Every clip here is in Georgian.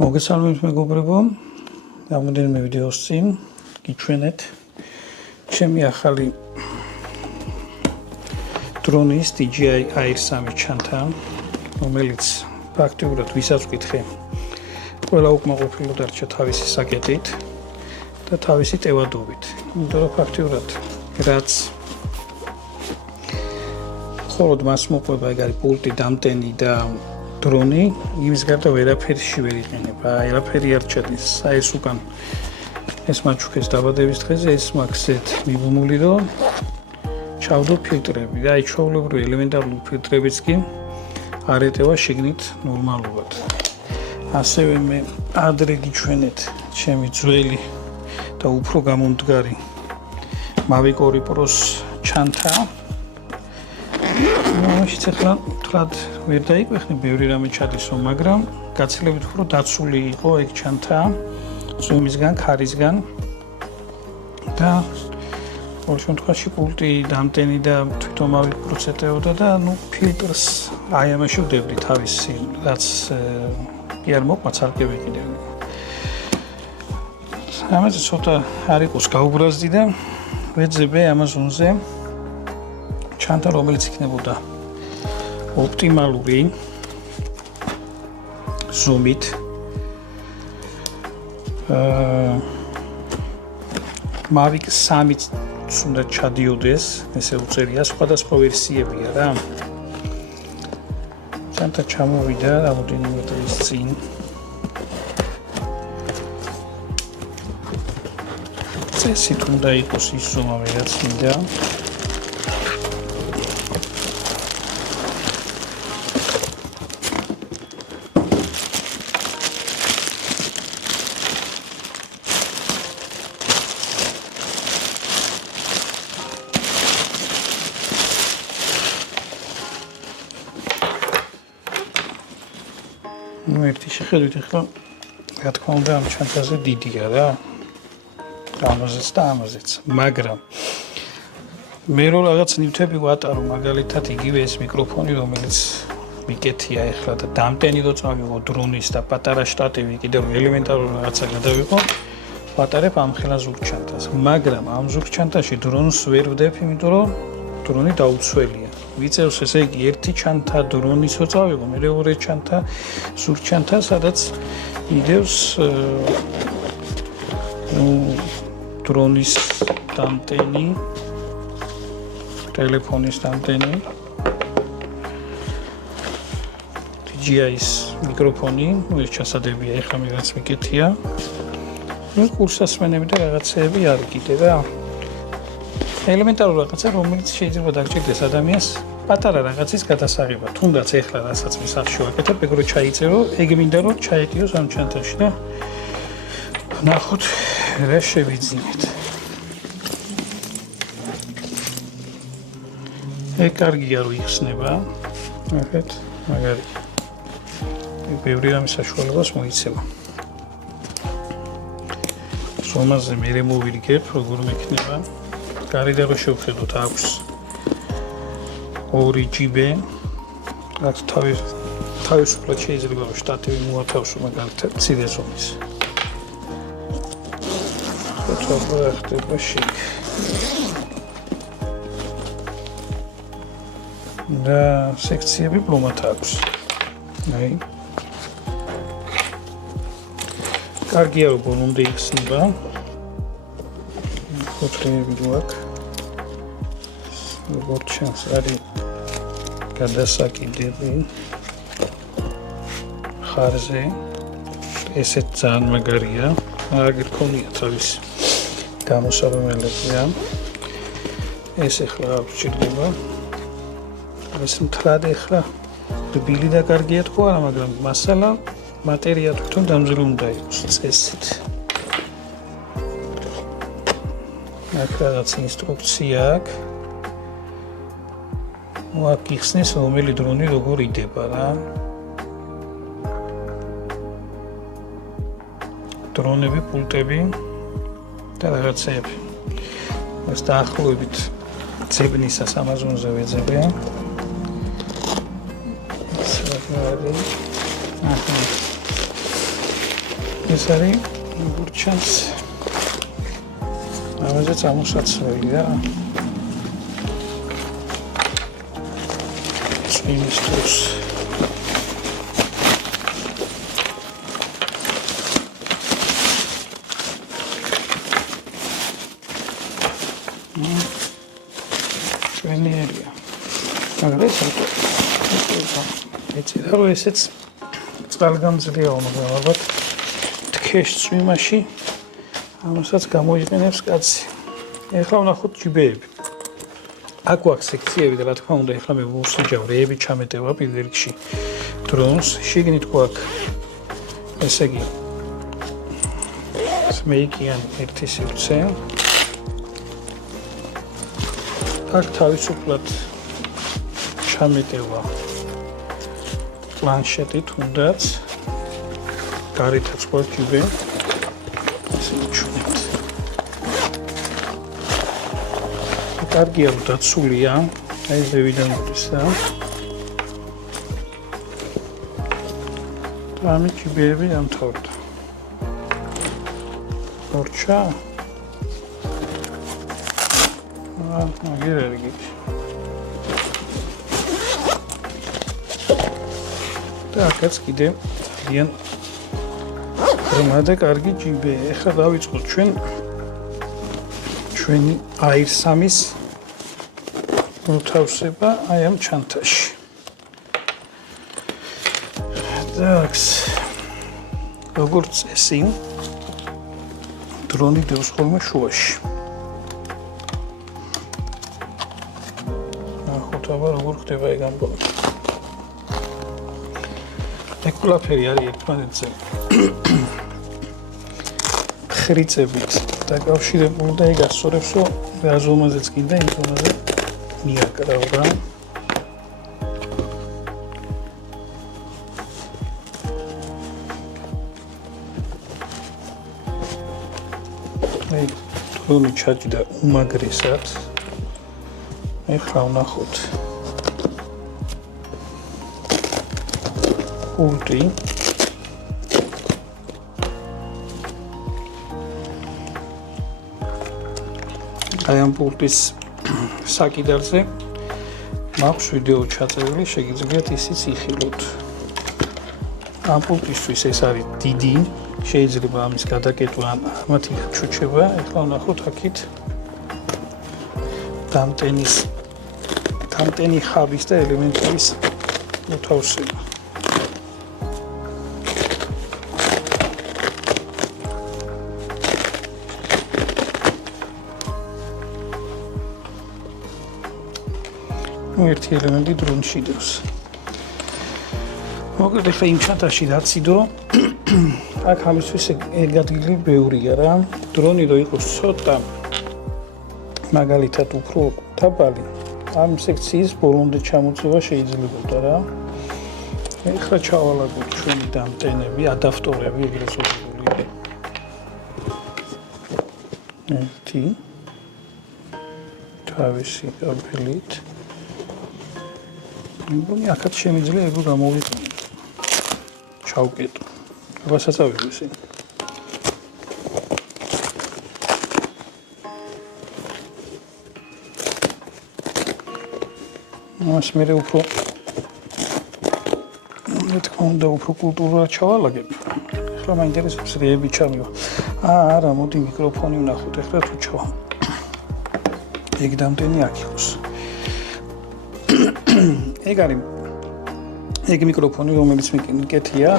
მოგესალმებით მეგობრებო, რამდენიმე ვიდეოს წინ გიჩვენეთ ჩემი ახალი დრონის DJI Air 3 ჩანთა, რომელიც პრაქტიკულად ვისაც ვკითხე, ყველა უკმაყოფილო დარჩა თავისი საკეტით და თავისი ტევადობით. იმიტომ რომ პრაქტიკულად რაც მხოლოდ მას მოყვება ეგ არის პულტი, დამტენი და დრონი, იმის გარდა ვერაფერში ვერ იყინება. არაფერი არ ჩადის. ეს უკან ეს მაჩუქეს დაბადების დღეზე ეს მაქსეთ მიბმული რომ ჩავდო ფილტრები და აი ჩვეულებრივი ელემენტარული ფილტრებიც კი არ ეტევა შიგნით ნორმალურად. ასევე მე ადრე გიჩვენეთ ჩემი ძველი და უფრო გამომდგარი Mavic 2 Pro-s ჩანთა. მაშინ ახლა თრად ვერ დაიკვეხნე ბევრი რამე ჩადისო, მაგრამ გაცილებით უფრო დაცული იყო ეგ ჩანთა ზომისგან, ქარისგან და ყოველ შემთხვევაში პულტი, დამტენი და თვითონ Mavic Pro-ს ეტეოდა და ფილტრს აი ამაში ვდებდი თავისი, რაც კი არ მოყვა ცალკე ვიყიდები. ამაზე ცოტა არ იყოს გაუბრაზდი და ვეძებე Amazon-ზე ჩანთა, რომელიც იქნებოდა ოპტიმალური ზუმით Mavic 3-ით უნდა ჩადიოდეს, ესე უწერია, სხვადასხვა ვერსიებია რა. ჩანთა ჩამოვიდა რამოდენიმე დღის წინ. წესით უნდა იყოს ის ზომა, რაც მინდა. ერთი შეხედვით ახლა რა თქმა უნდა ამ ჩანთაზე დიდია რა. ამაზეც და ამაზეც, მაგრამ მე რო რაღაც ნივთები ვატარო, მაგალითად იგივე ეს მიკროფონი, რომელიც მიკეთია ახლა და დამტენი რო წავიღო დრონის და პატარა შტატივი კიდევ ელემენტარული რაღაცა გადავიღო, ვატარებ ამ ხელა ზურგჩანთას. მაგრამ ამ ზურგჩანთაში დრონს ვერ ვდებ, იმიტომ რომ დრონი დაუცველია. ვიწევს ესე იგი ერთი ჩანთა დრონისო წავიღო, მე მეორე ჩანთა ზურგჩანთა, სადაც იდევს დრონის დამტენი, ტელეფონის დამტენი, DJI-s მიკროფონი, ეს ჩასადებია, ეხლა მე რაც მიკეთია. კურსასმენები და რაღაცეები არ კიდე რა. ელემენტარული რაღაცა, რომელიც შეიძლება დაგჭირდეს ადამიანს პატარა რაღაცის გადასაღება. თუნდაც ეხლა რასაც მე სახში ვაკეთებ, ეგ რო ჩაიწერო, ეგ მინდა რომ ჩაეტიოს ამ ჩანთაში და ნახოთ რა შევიძინეთ. ეგ კარგია რომ იხსნება. ნახეთ, მაგარი. ბევრი რამე საშუალებას მოიცემა. ზომაზე მე მოვირგებ, როგორ მექნება. გარედან რო შევხედოთ, აქვს 2 GB. რაც თავისუფლად შეიძლება რომ შტატივი მოათავსო, მაგალითად მცირე ზომის. ცოტა ხდება შეკ. და სექციები პლომად აქვს. აი. კარგია რომ ბოლომდე იხსნება. ფოთლები გვაქვს. როგორც ჩანს, არის გადასაკიდები ხარზე. ესეც ძალიან მაგარია. აგერ ქონია თავისი გამოსაბამელებია. ეს ახლა აღჭირდება. ეს მთლად ახლა რბილი და კარგია თქო არა, მაგრამ მასალა მატერია თვითონ დამზრული უნდა იყოს წესით. აქ რაღაც ინსტრუქცია აქვს. აქ იხსნის რომელი დრონი როგორ იდება რა. დრონები, პულტები და რაღაცეები. ეს დაახლოებით ძებნისას Amazon-ზე ვეძებე. ეს არის მურჩას ამაზე წამოსაცვლელია წვიმის დროს წვენიერია მაგრამ ეს ეცედა რომ ესეც წყალგამძლეა უნდა ალბათ თქეშ წვიმაში ამასაც გამოიყენებს კაცი. ეხლა ვნახოთ ჯიბეები. აქ აქვს სექციები და რა თქმა უნდა ეხლა მე ვუსიჯავ რეები ჩამეტევა პირველ რიგში დრონს. შიგნით გვაქვს ესე იგი სმეიკიან ერთი სივრცე. აქ თავისუფლად ჩამეტევა პლანშეტი თუნდაც გარეთაც გვაქვს ჯიბე. კარგია რომ დაცულია, აი ზევიდან მოდის და ამით ჯიბეები დამთავრდა. მორჩა? მაგერ არის. და აქაც კიდე ძალიან რომადა კარგი ჯიბე. ეხლა დავიწყოთ ჩვენი აირსამის მოთავსება აი ამ ჩანთაში. დაკს როგორც წესი დრონი დევს ხოლმე შუაში. ნახოთ აბა როგორ ხდება ეგ ამბავი. ეგ ყველაფერი არის ერთმანეთზე ხრიწებით დაკავშირებული და ეგ ასწორებს რომ რა ზომაზეც კიდე იმ ზომაზე მიაკრავ რა. ეგ დრონი ჩაჯდა უმაგრესად. ეხლა ვნახოთ პულტი. აი ამ პულტის საკიდარზე მაქვს ვიდეო ჩაწერილი, შეგიძლიათ ისიც იხილოთ. ამ პულტისთვის ეს არის დიდი, შეიძლება ამის გადაკეტვა ან ამათი ჩუჩება. ეხლა ვნახოთ აქეთ დამტენი ხაბის და ელემენტების მოთავსება. ერთი ელემენტი დრონში დევს. მოკლედ ახლა იმ ჩანთაში დაციდო. აქ ამისთვის ეგ ადგილი ბევრია რა. დრონი რო იყოს ცოტა მაგალითად უფრო დაბალი, ამ სექციის ბოლომდე ჩამოწევა შეიძლებოდა რა. ეხლა ჩავალაგოთ ჩვენი დამტენები, ადაპტორები ეგრეთ წოდებული. ერთი თავისი კაბელით. მგონი აქაც შემიძლია ეგ გამოვიყენო. ჩავკეტო. აბასაც ავიღე ისინი. მას მე უფრო მე თქმა უნდა უფრო კულტურულად ჩავალაგებ. ეხლა მაინტერესებს რეები ჩამივა. არა, მოდი მიკროფონი ვნახოთ ეხლა თუ ჩავა. ეგ დამტენი აქ იყოს. ეგ მიკროფონი რომელიც მიკეთია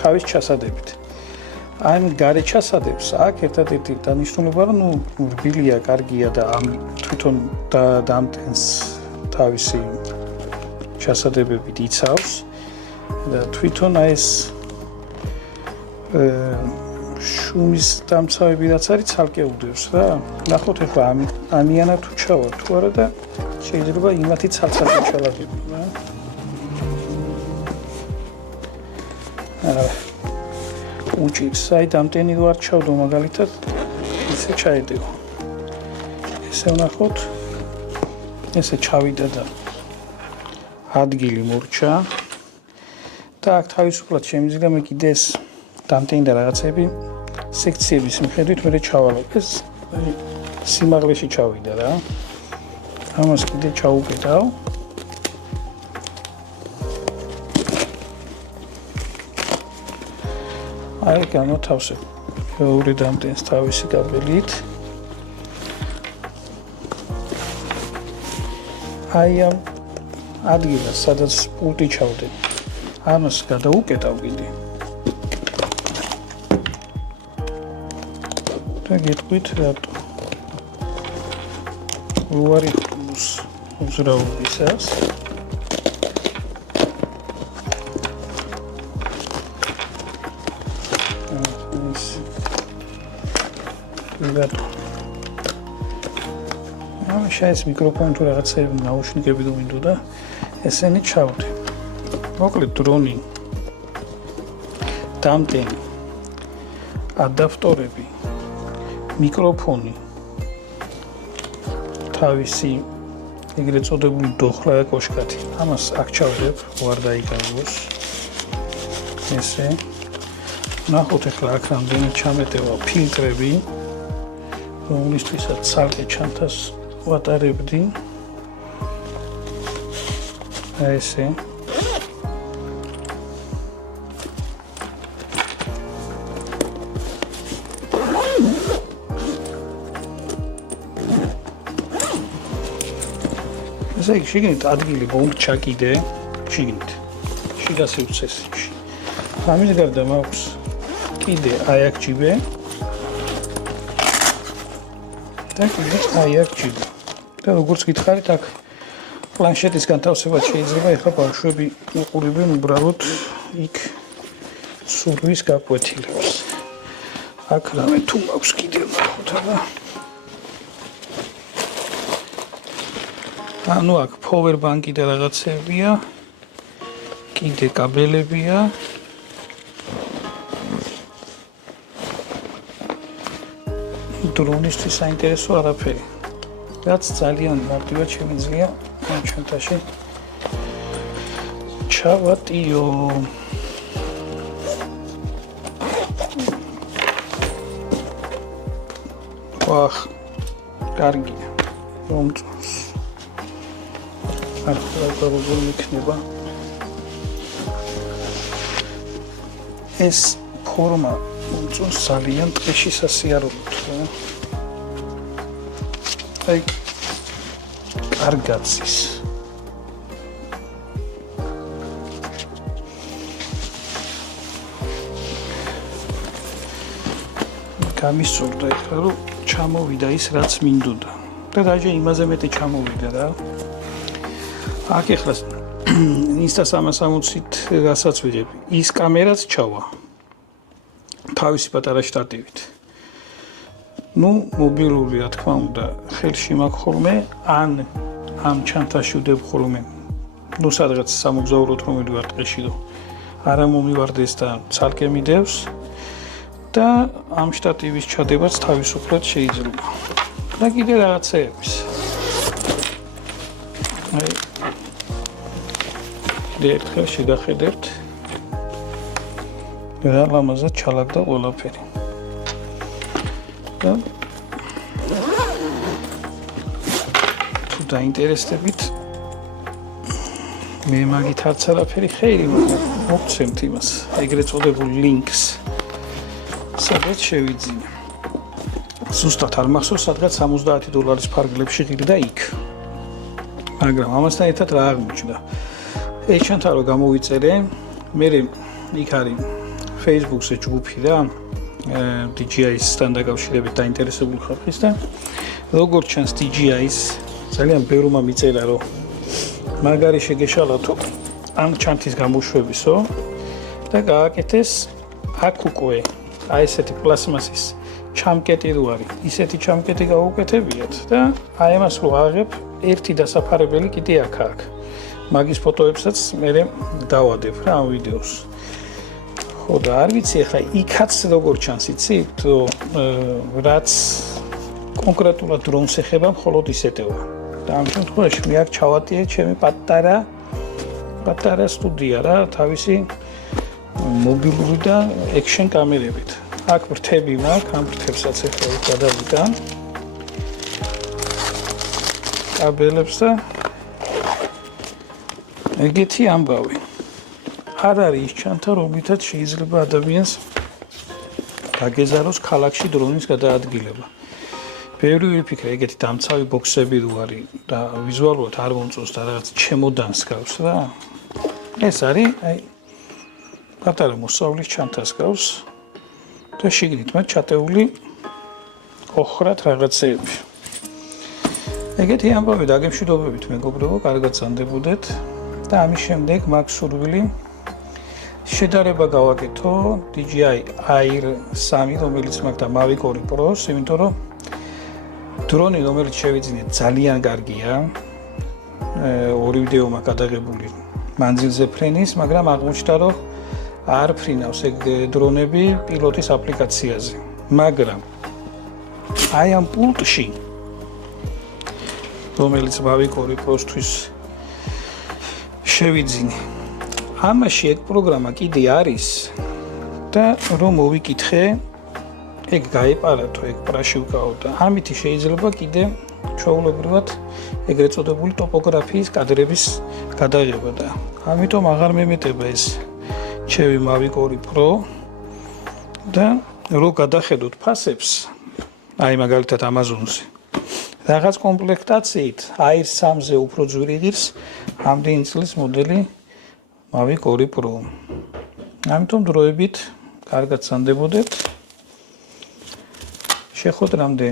თავის ჩასადებით. აი ამ გარე ჩასადებს აქ ერთადერთი დანიშნულება რომ რბილია, კარგია და ამ თვითონ დამტენს თავისი ჩასადებებით იცავს და თვითონ აი ეს შუმის დამცავები რაც არის ცალკე უდევს რა. ნახოთ ეხლა ამიანა თუ ჩავა თუ არა და შეიძლება იმათი ცალ-ცალკე ჩალაგები რა. უჭირს აი დამტენი რო არ ჩავდო მაგალითად ისე ჩაედეო. ესე ვნახოთ ესე ჩავიდა და ადგილი მორჩა და აქ თავისუფლად შემიძლია მე კიდე ეს დამტენდა რაღაცები სექციების მიხედვით მე ჩავალებ ეს სიმაღლეში ჩავიდა რა ამას კიდე ჩაუკეტავ აი გამოთავსებ ორი დამტენს თავისი კაბელით აი ამ ადგილას სადაც პულტი ჩავდე ამას გადაუკეტავ კიდე და გეტყვით რატო უარი ხმის უზრაობისას რატო ეს მიკროფონი თუ რაღაცები ნაუშნიკები გვინდოდა ესენი ჩავდე მოკლედ დრონი დამტენი ადაპტორები მიკროფონი თავისი ეგრეთ წოდებული დოხლა კოშკათი ამას აქ ჩავდებ ვარ დაიკავოს ესე ნახოთ ახლა აქ რამდენი ჩამეტევა ფილტრები რომლისთვისაც ცალკე ჩანთას ვატარებდი ესე ესე იგი შიგნით ადგილი მომრჩა კიდე შიგნით შიგას უცესში ამის გარდა მაქვს კიდე აი აქ ჯიბე და კიდე აი აქ ჯიბე და როგორც გითხარით აქ პლანშეტის განთავსება შეიძლება ეხლა ბავშვები უყურებენ უბრალოდ იქ სურვის გაკვეთილებს აქ რამე თუ მაქვს კიდე ნახოთ აბა ანუ აქ power bank-ი და რაღაცებია კიდე კაბელებია დრონისთვის საინტერესო არაფერი რაც ძალიან მარტივად შემიძლია ამ ჩანთაში ჩავატიო ვახ კარგია მომწონს ახლა როგორ იქნება ეს ფორმა მომწონს ძალიან ტყეში სასიარულოდ აი კარგად ის გამისურდა ახლა რომ ჩამოვიდა ის რაც მინდოდა და დაჟე იმაზე მეტი ჩამოვიდა რა აქ ახლა Insta360-ით რასაც ვიღებ ის კამერაც ჩავა თავისი პატარა შტატივით ну მობილური რა თქმა უნდა ხელში მაქვს ხოლმე ან ამ ჩანთაში ვდებ ხოლმე ну სადღაც სამოგზაუროდ რომ მივარ ტყეში რომ არა მომივარდეს და ცალკე მიდევს და ამ შტატივის ჩადებაც თავისუფლად შეიძლება და კიდე რაღაცეების აი ერთხელ შეგახედებთ რა ლამაზად ჩალაგდა ყველაფერი და თუ დაინტერესდებით მე მაგით არც არაფერი ხეირი მოგცემთ იმას ეგრეთ წოდებულ ლინკს სადაც შევიძინე ზუსტად არ მახსოვს სადღაც $70 ფარგლებში ღირდა იქ მაგრამ ამასთან ერთად რა აღმოჩნდა ეს ჩანთა რომ გამოვიწერე მე იქ არის Facebook-ზე ჯგუფი რა DJI-სთან დაკავშირებით დაინტერესებული ხალხის და როგორც ჩანს DJI-ს ძალიან ბევრმა მიწერა რომ მაგარი შეგეშალათო ამ ჩანთის გამოშვებისო და გააკეთეს აქ უკვე აი ესეთი პლასმასის ჩამკეტი რო არის ისეთი ჩამკეტი გაუკეთებიათ და აი ამას რო აღებ ერთი დასაფარებელი კიდე აქ მაგის ფოტოებსაც მე დავადებ რა ამ ვიდეოს ხო და არ ვიცი ახლა იქაც როგორ ჩანს იცით რაც კონკრეტულად დრონს ეხება მხოლოდ ისეთევა და ამ შემთხვევაში მე აქ ჩავატიე ჩემი პატარა სტუდია რა თავისი მობილური და action კამერებით. აქ ფრთები მაქვს, ამ ფრთებსაც ახლა გადავიტან. კაბელებს და ეგეთი ამბავი. არ არის ის ჩანთა, რომლითაც შეიძლება ადამიანს დაგეზაროს ქალაქში დრონის გადაადგილება. ბევრი ვიფიქრე, ეგეთი დამცავი ბოქსები რო არის და ვიზუალურად არ მომწონს და რაღაც ჩემოდანს გავს რა. ეს არის აი პატარა მოსავლის ჩანთას გავს და შიგნით მათ ჩატეული ოხრად რაღაცეები. ეგეთი ამბავი დაგემშვიდობებით მეგობრებო, კარგად ზანდებოდეთ და ამის შემდეგ მაქვს სურვილი შედარება გავაკეთო DJI Air 3, რომელიც მაქვს და Mavic 2 Pro-ს, იმიტომ რომ დრონი, რომელიც შევიძინეთ, ძალიან კარგია. ორი ვიდეო მაქვს გადაღებული მანძილზე ფრენის, მაგრამ აღმოჩნდა, რომ არ ფრინავს ეგ დრონები პილოტის აპლიკაციაზე. მაგრამ აი ამ პულტში, რომელიც Mavic 2 Pro-სთვის შევიძინე, ამაში ეგ პროგრამა კიდე არის და რომ მოვიკითხე, ეგ გაეპარათო, ეგ პრაშივკაო და ამითი შეიძლება კიდე ჩვეულებრივად ეგრეთ წოდებული ტოპოგრაფიის კადრების გადაღება და ამიტომ აღარ მემეტება ეს ჩემი Mavic 2 Pro და რო გადახედოთ ფასებს, აი მაგალითად Amazon-ზე რაღაც კომპლექტაციით Air 3-ზე უფრო ძვირი ღირს ამდენი წლის მოდელი Mavic 2 Pro. ამიტომ დროებით კარგად ზანდებოდეთ. შეხვედრამდე